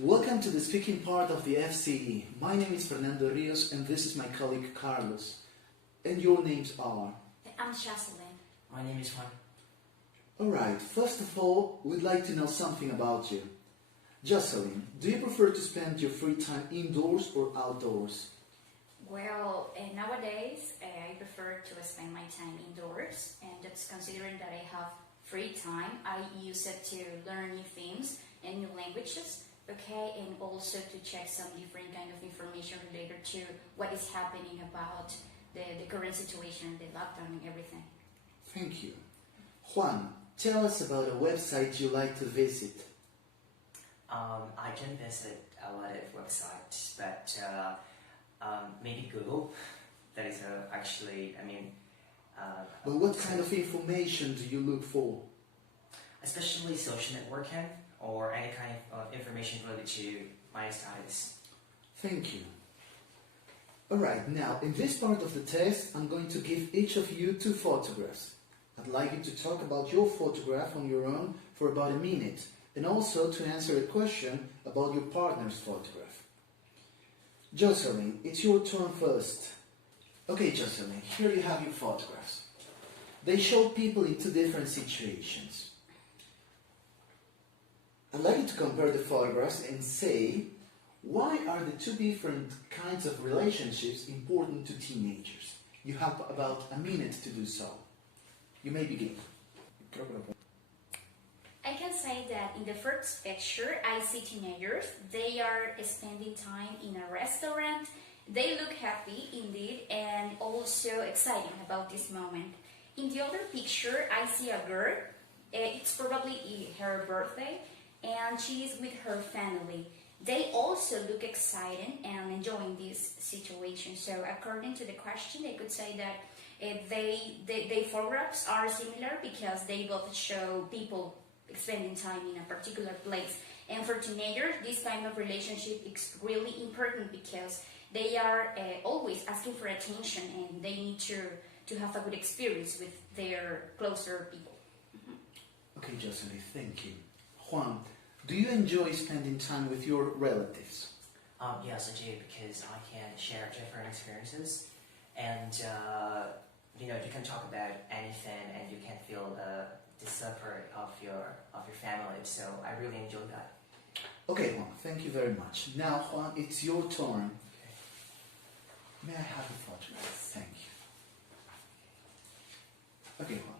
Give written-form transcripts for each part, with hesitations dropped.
Welcome to the speaking part of the FCE. My name is Fernando Rios and this is my colleague Carlos. And your names are? I'm Jocelyn. My name is Juan. Alright, first of all, we'd like to know something about you. Jocelyn, do you prefer to spend your free time indoors or outdoors? Well, nowadays I prefer to spend my time indoors, and that's considering that I have free time. I use it to learn new things and new languages, okay, and also to check some different kind of information related to what is happening about the current situation, the lockdown and everything. Thank you. Juan, tell us about a website you like to visit. I can visit a lot of websites, but maybe Google. That is But what kind of information do you look for? especially social networking or any kind of information related to my studies. Thank you. Alright, now in this part of the test, I'm going to give each of you 2 photographs. I'd like you to talk about your photograph on your own for about a minute, and also to answer a question about your partner's photograph. Jocelyn, it's your turn first. Okay, Jocelyn, here you have your photographs. They show people in 2 different situations. I'd like you to compare the photographs and say, why are the 2 different kinds of relationships important to teenagers? You have about a minute to do so. You may begin. I can say that in the first picture, I see teenagers. They are spending time in a restaurant. They look happy indeed and also excited about this moment. In the other picture, I see a girl. It's probably her birthday and she is with her family. They also look excited and enjoying this situation. So according to the question, I could say that the photographs are similar because they both show people spending time in a particular place. And for teenagers, this kind of relationship is really important because they are always asking for attention and they need to have a good experience with their closer people. Okay, Jocelyn, thank you. Juan, do you enjoy spending time with your relatives? Yes, I do, because I can share different experiences, and you can talk about anything, and you can feel the support of your family. So I really enjoy that. Okay, Juan, thank you very much. Now, Juan, it's your turn. May I have a photograph? Thank you. Okay, Juan.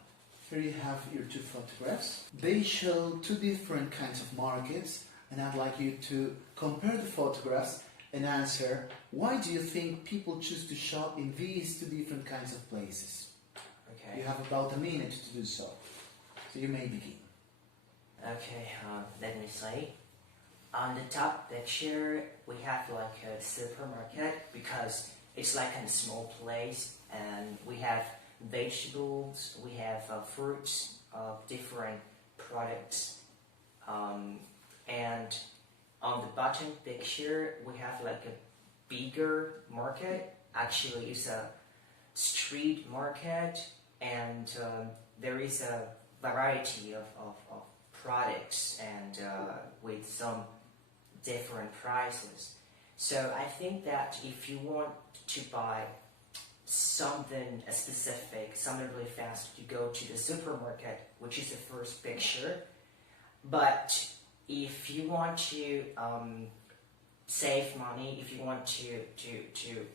Here you have your 2 photographs. They show 2 different kinds of markets, and I'd like you to compare the photographs and answer, why do you think people choose to shop in these 2 different kinds of places? Okay. You have about a minute to do so. So you may begin. Okay, let me say. On the top picture, we have like a supermarket because it's like a small place, and we have vegetables, we have fruits of different products, and on the bottom picture we have like a bigger market. Actually, it's a street market, and there is a variety of products and with some different prices. So I think that if you want to buy something specific, something really fast, you go to the supermarket, which is the first picture. But if you want to save money, if you want to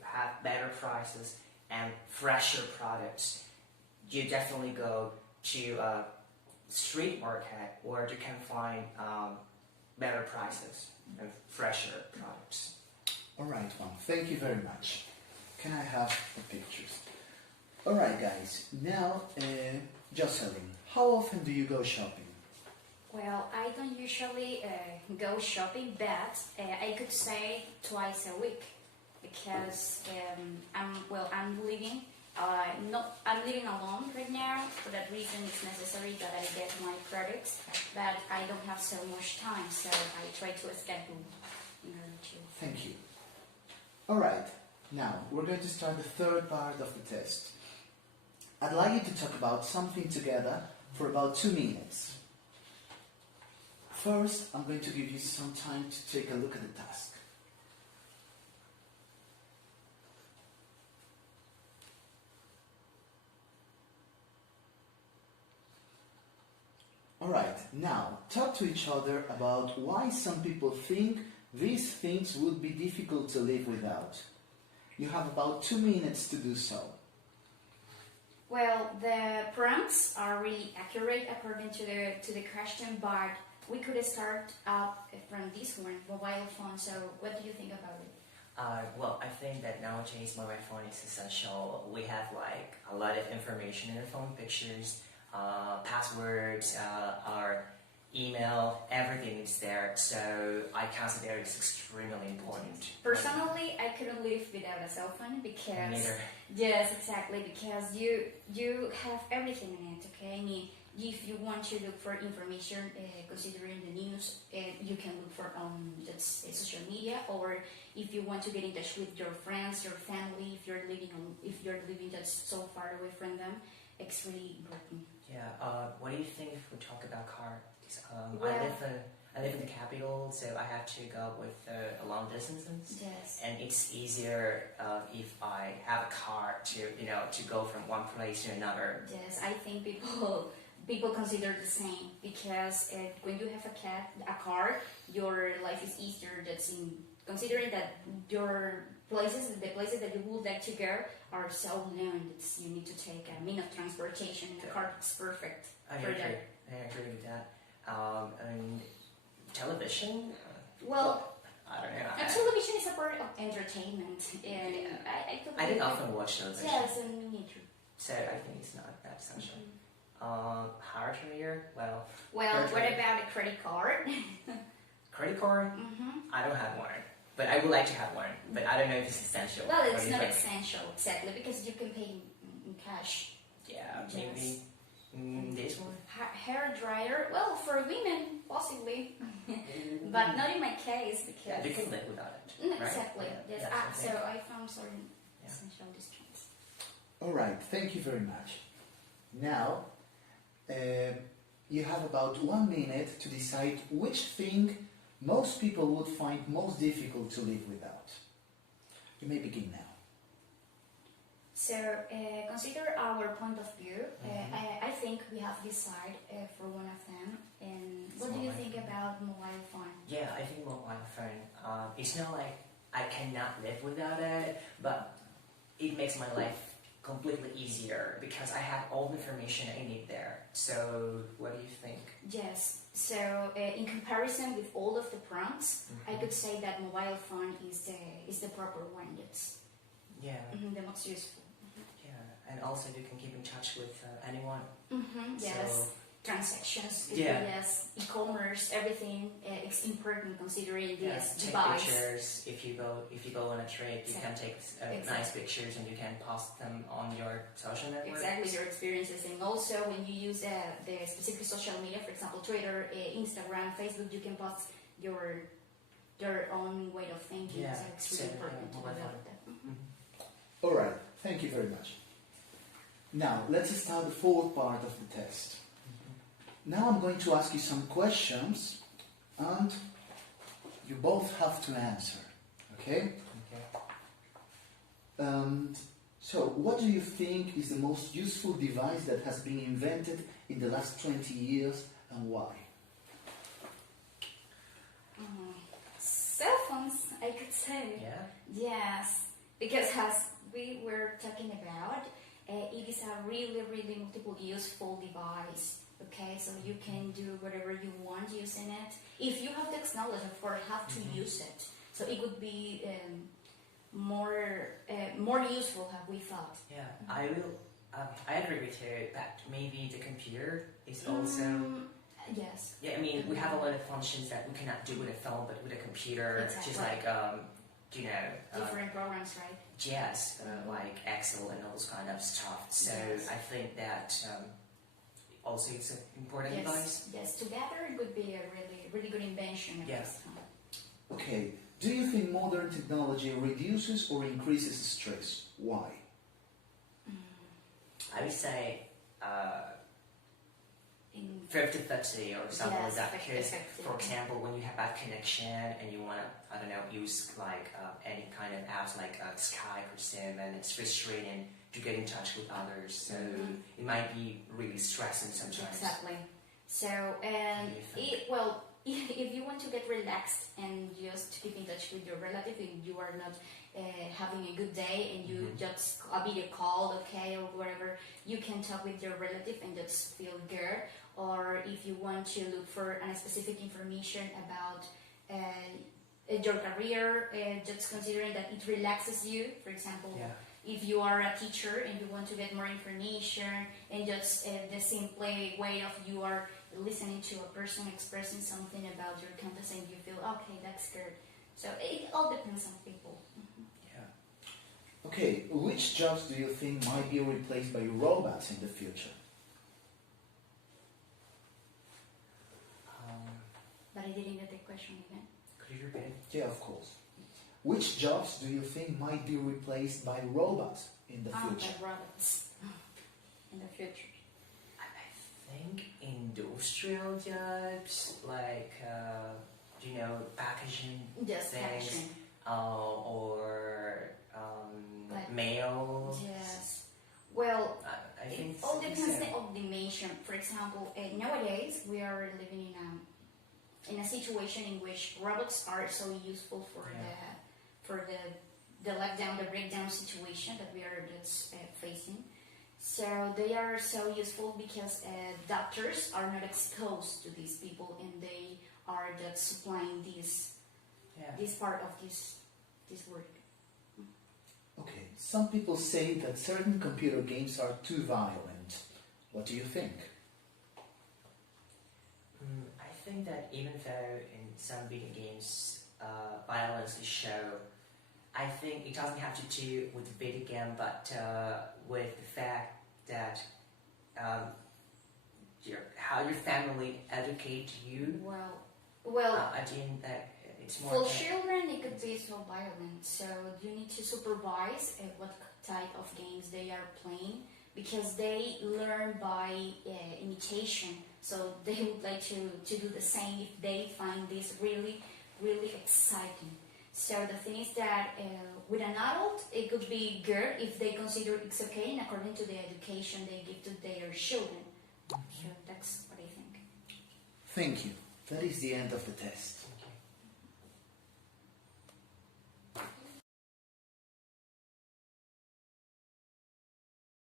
have better prices and fresher products, you definitely go to a street market where you can find better prices and fresher products. Alright, Juan, thank you very much. Can I have the pictures? Alright, guys, now, Jocelyn, how often do you go shopping? Well, I don't usually go shopping, but I could say twice a week because I'm living alone right now. For that reason, it's necessary that I get my products, but I don't have so much time, so I try to schedule in order to. Thank you. Alright, now we're going to start the 3rd part of the test. I'd like you to talk about something together for about 2 minutes. first, I'm going to give you some time to take a look at the task. Alright, now talk to each other about why some people think these things would be difficult to live without. You have about 2 minutes to do so. Well, the prompts are really accurate according to the question, but we could start up from this one, mobile phone. So, what do you think about it? Well, I think that nowadays mobile phone is essential. We have like a lot of information in the phone, pictures, passwords, our email, everything is there. So I consider it's extremely important. Personally, I couldn't live without a cell phone because Neither. yes, exactly, because you have everything in it. Okay, I mean, if you want to look for information, considering the news, you can look for that's social media, or if you want to get in touch with your friends, your family, if you're living that's so far away from them, it's really important. Yeah. What do you think if we talk about car? Well, I live in the capital, so I have to go with long distances. Yes. And it's easier if I have a car to go from one place to another. Yes, I think people consider the same because when you have a car, your life is easier. That's in considering that the places that you would like to go are so known that you need to take a mean of transportation, and a car is perfect I for agree. that. I agree with that. And television. Well, I don't know. television is a part of entertainment, and I didn't often watch television. Yes, and me too. So I think it's not that essential. Hardware. Well, what about a credit card? Credit card? I don't have one, but I would like to have one. But I don't know if it's essential. Well, What it's do you not think? essential exactly because you can pay in cash. Yeah, Yes. maybe this one. Hair dryer, well, for women possibly, but not in my case because You can live without it. Mm, right? exactly. Yeah, Yes. that's the So thing. I found certain Yeah. essential distractions. Alright, thank you very much. Now, you have about 1 minute to decide which thing most people would find most difficult to live without. You may begin now. So consider our point of view. I think we have decided for one of them. And what do you think about mobile phone? Yeah, I think mobile phone. It's not like I cannot live without it, but it makes my life completely easier because I have all the information I need there. So, what do you think? Yes. So in comparison with all of the prompts, I could say that mobile phone is the proper one. That's Yeah. the most useful. Yeah, and also you can keep in touch with anyone. Yes. So, Transactions, Yeah. yes, e-commerce, everything. It's important considering yeah, this take device. pictures. If you go on a trip, you can take nice pictures and you can post them on your social networks. Exactly, your experiences, and also when you use the specific social media, for example, Twitter, Instagram, Facebook, you can post your own way of thinking. Yeah, So it's really so, important to mobile develop phone. that. Alright, thank you very much. Now, let's start the fourth part of the test. Now I'm going to ask you some questions and you both have to answer, okay? So, what do you think is the most useful device that has been invented in the last 20 years and why? Cell phones, I could say. Yeah. Yes, because as we were talking about, it is a really, really multiple useful device. Okay, so you can do whatever you want using it. If you have the knowledge, of course, how to use it. So it would be more useful, have we thought. Yeah, I will. I agree with you that maybe the computer is also. Yes. Yeah, I mean we have a lot of functions that we cannot do with a phone, but with a computer, Exactly. just like Different programs, right? yes, like Excel and all those kind of stuff. So Yes. I think that also it's an important device. Yes, together it would be a really, really good invention at Yeah. this time. Okay, do you think modern technology reduces or increases stress? Why? I would say 50-50 or something like Yes, that. Because, 50-50. for example, when you have bad connection and you want to, I don't know, use like any kind of apps like Skype or Sim, and it's frustrating to get in touch with others. So it might be really stressing sometimes. Exactly. So, and if you want to get relaxed and just to keep in touch with your relative, if you are not having a good day and you just a video call, okay, or whatever, you can talk with your relative and just feel good. Or if you want to look for a specific information about your career, just considering that it relaxes you. For example, if you are a teacher and you want to get more information, and just the simple way of you are listening to a person expressing something about your campus and you feel, okay, that's good. So it all depends on people. Okay, which jobs do you think might be replaced by robots in the future? But I didn't get the question again. Could you repeat? Yeah, of course. Which jobs do you think might be replaced by robots in the future? By robots in the future. I think industrial jobs like packaging Just things, packaging. Or Like- mail. Yes. Well, I think it all so. depends on the automation. For example, nowadays we are living in a situation in which robots are so useful for the letdown, the breakdown situation that we are just facing. So they are so useful because doctors are not exposed to these people, and they are just supplying this part of this work. Okay, some people say that certain computer games are too violent. What do you think? I think that even though in some video games violence is shown, I think it doesn't have to do with the video game, but with the fact that how your family educate you. Well, I think that it's more. for children, it could be so violent. So you need to supervise what type of games they are playing, because they learn by imitation. So they would like to do the same if they find this really, really exciting. So the thing is that with an adult, it could be good if they consider it's okay and according to the education they give to their children. So that's what I think. Thank you. That is the end of the test.